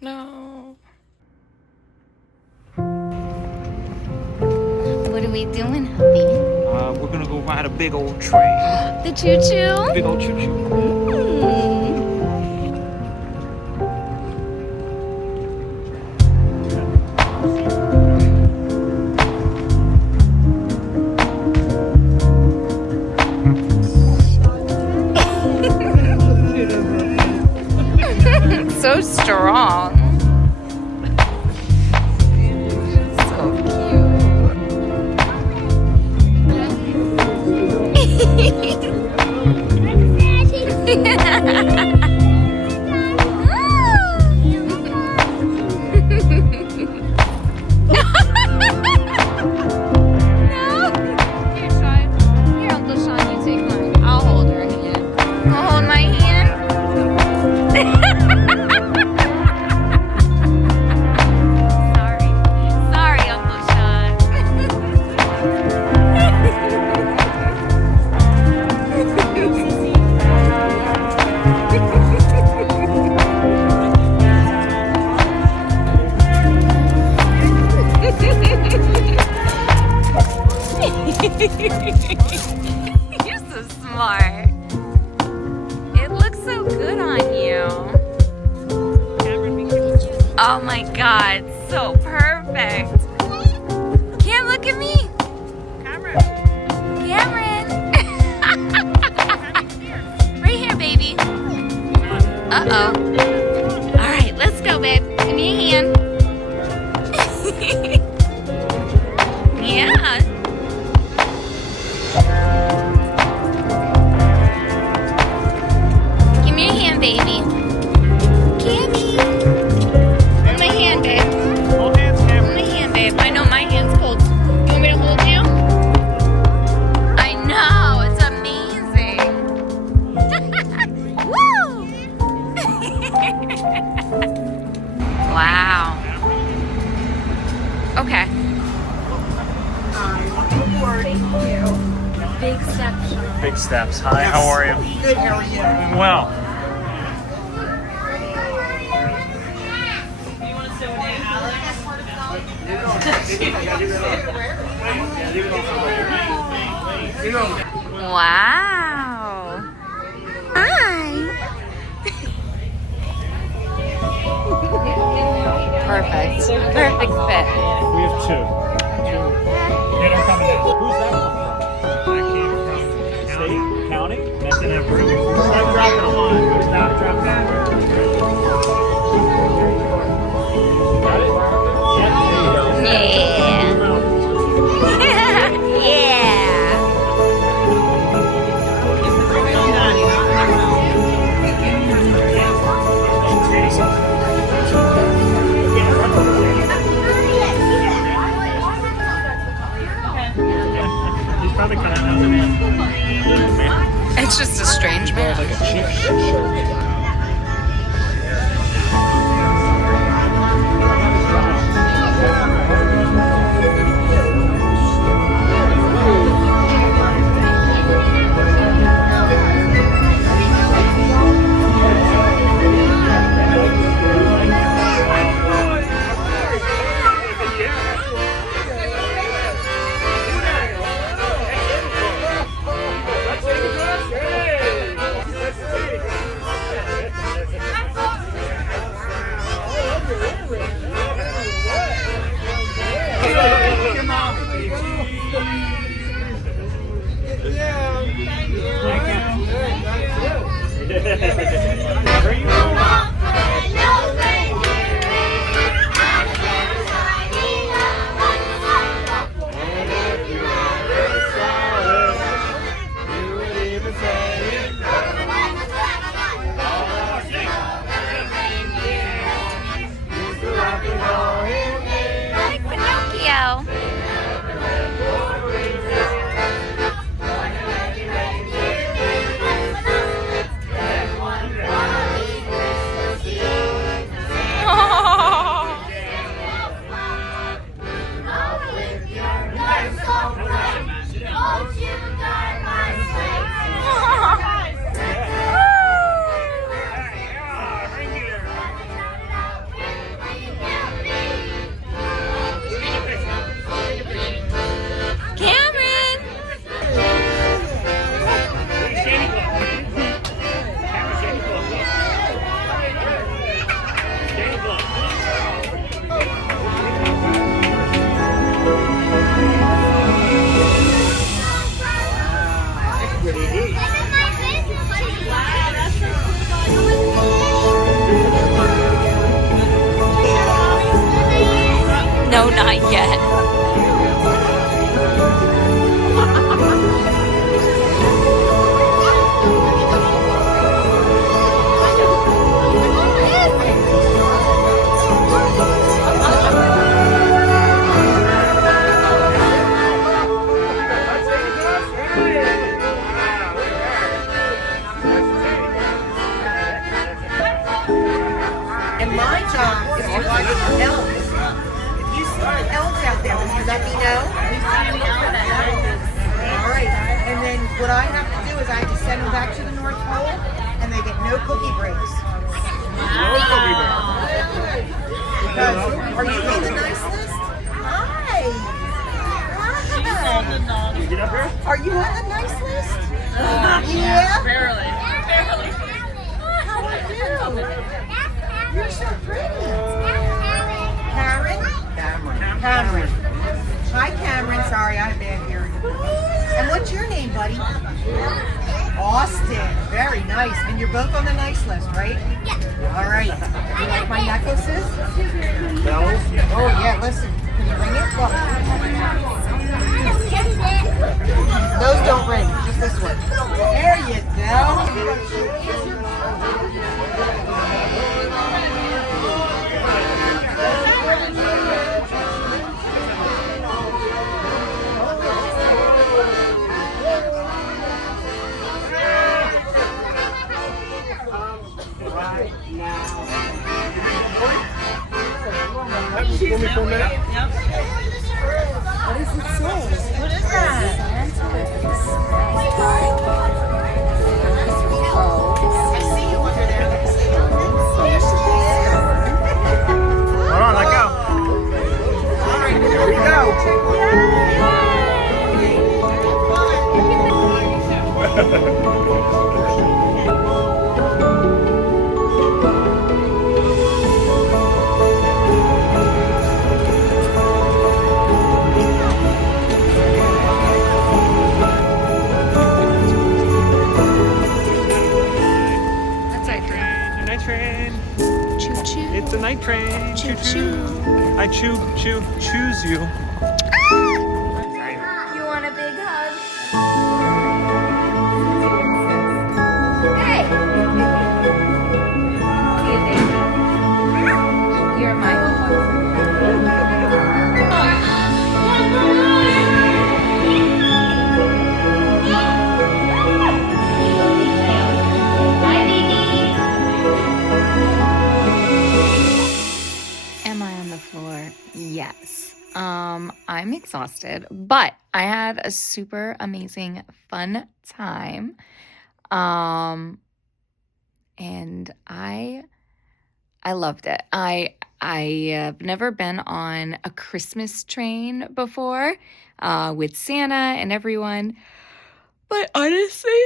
No. What are we doing, hubby? We're gonna go ride a big old train. The choo-choo? Big old choo-choo. So strong. So cute. No. Here, Sean. Here, Uncle Sean, you take mine. I'll hold her hand. I'll hold my hand. Sorry, Uncle Sean. You're so smart. It looks so good on you. Oh my God, so perfect. Cam, look at me. Cameron. Right here, baby. Uh-oh. All right, let's go, babe. Give me a hand. Yeah. Give me a hand, baby. Cammy. Hold my hand, babe. Hold hands, Hold Cameron. my hand, babe. I know my hand's cold. You want me to hold you? I know. It's amazing. Woo! Wow. Okay. Big step. Big steps. Hi, how are you? Good, how are you? Doing well. Wow. Hi. Perfect. Perfect fit. We have two. They don't come in. Who's that come from? That came from State County. That's in a room. Stop dropping a line. Stop dropping a line. Got it? Yeah. There you go. Yeah. Yeah. He's probably kind of another man. It's just a strange man. Like a cheap shirt. you watch elves. If you see elves out there, will you let me know? All right. And then what I have to do is I have to send them back to the North Pole, and they get no cookie breaks. Because are you on the nice list? Hi. Can you get up here? Are you on the nice list? Yeah. Barely. How are you? You're so pretty. Karen? Cameron. Hi, Cameron. Sorry, I have bad hearing. And what's your name, buddy? Austin. Very nice. And you're both on the nice list, right? Yeah. All right. You like my necklaces? Bells? Oh, yeah. Listen. Can you ring it? Look. Those don't ring. Just this one. There you go. For me for a minute. What does it say? What is that? I see you under there. Hold on, let go. All right, here we Night train. Choo choo. It's a night train. Choo choo. I choose you. You want a big hug? Hey! Hey, baby. You're my Am I on the floor? Yes. I'm exhausted, but I had a super amazing fun time. And I loved it. I have never been on a Christmas train before, with Santa and everyone. But honestly,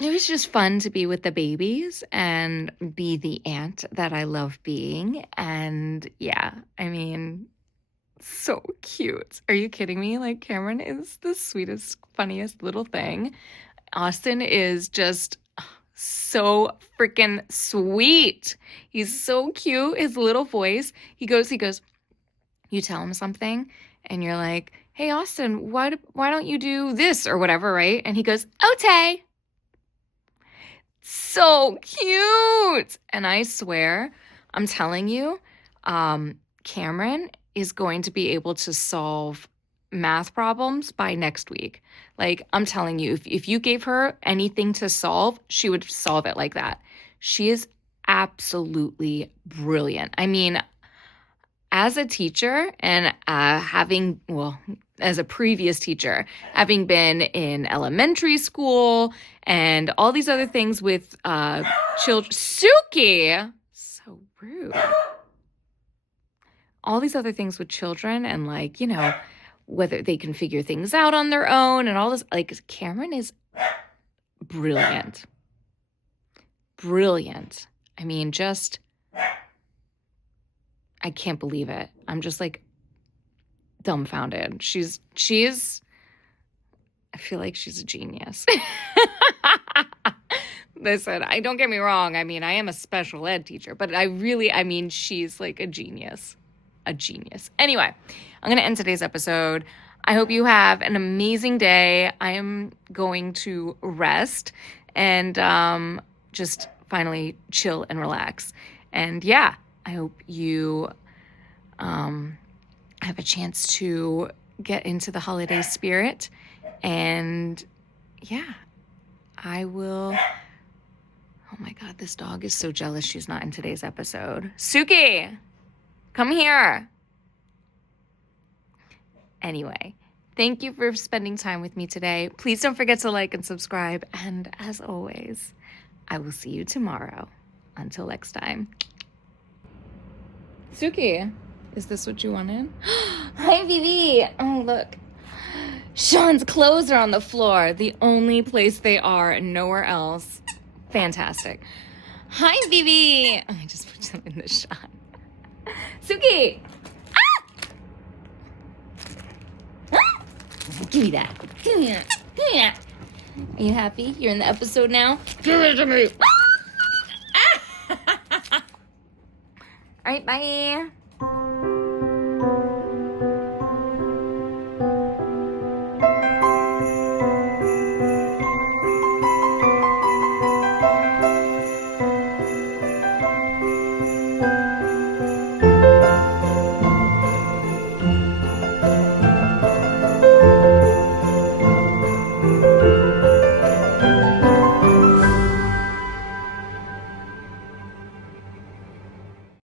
it was just fun to be with the babies and be the aunt that I love being. And yeah, I mean, so cute. Are you kidding me? Like, Cameron is the sweetest, funniest little thing. Austin is just so freaking sweet. He's so cute. His little voice. He goes, you tell him something and you're like, hey, Austin, why don't you do this or whatever, right? And he goes, okay. So cute. And I swear, I'm telling you, Cameron is going to be able to solve math problems by next week. Like, I'm telling you, if you gave her anything to solve, she would solve it like that. She is absolutely brilliant. I mean, as a teacher and as a previous teacher, having been in elementary school and all these other things with children. Suki! So rude. All these other things with children and, like, you know, whether they can figure things out on their own and all this. Like, Cameron is brilliant. Brilliant. I mean, I can't believe it. I'm just, like, dumbfounded. I feel like she's a genius. Listen, don't get me wrong. I mean, I am a special ed teacher, but she's like a genius. A genius. Anyway, I'm going to end today's episode. I hope you have an amazing day. I am going to rest and just finally chill and relax. And yeah, I hope you have a chance to get into the holiday spirit. And yeah, I will. Oh my God, this dog is so jealous she's not in today's episode. Suki! Come here. Anyway, thank you for spending time with me today. Please don't forget to like and subscribe. And as always, I will see you tomorrow. Until next time. Suki, is this what you wanted? Hi, Vivi. Oh, look. Sean's clothes are on the floor. The only place they are and nowhere else. Fantastic. Hi, Vivi. Oh, I just put them in the shot. Suki. Ah! Give me that. Give me that. Give me that. Are you happy? You're in the episode now? Give it to me. All right, bye.